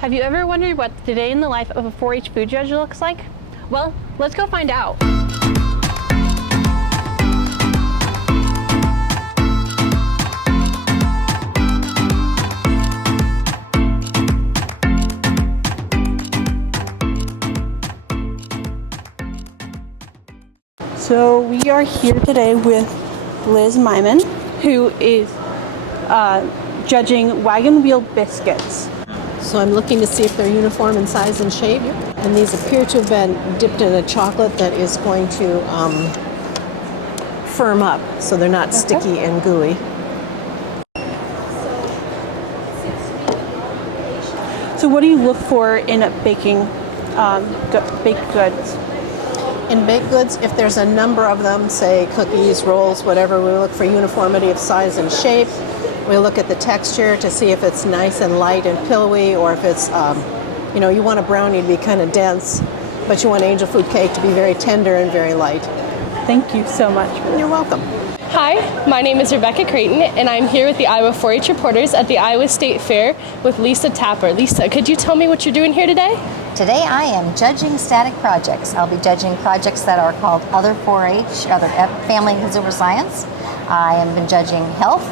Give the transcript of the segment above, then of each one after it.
Have you ever wondered what the day in the life of a 4-H food judge looks like? Well, let's go find out. So we are here today with Liz Niemann, who is judging wagon wheel biscuits. So I'm looking to see if they're uniform in size and shape. And these appear to have been dipped in a chocolate that is going to firm up so they're not sticky and gooey. So what do you look for in baking baked goods? In baked goods, if there's a number of them, say cookies, rolls, whatever, we look for uniformity of size and shape. We look at the texture to see if it's nice and light and pillowy, or if it's, you want a brownie to be kind of dense, but you want angel food cake to be very tender and very light. Thank you so much. You're welcome. Hi, my name is Rebecca Creighton, and I'm here with the Iowa 4-H reporters at the Iowa State Fair with Lisa Tapper. Lisa, could you tell me what you're doing here today? Today I am judging static projects. I'll be judging projects that are called Other 4-H, Other Family and Consumer Science. I have been judging health,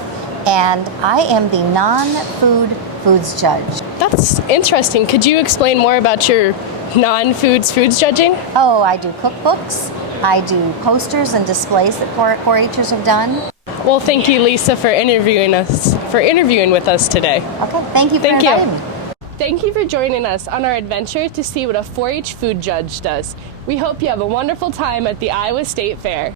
and I am the non-food foods judge. That's interesting. Could you explain more about your non-foods judging? Oh, I do cookbooks. I do posters and displays that 4-Hers have done. Well, thank you, Lisa, for interviewing with us today. Okay, thank you for inviting me. Thank you for joining us on our adventure to see what a 4-H food judge does. We hope you have a wonderful time at the Iowa State Fair.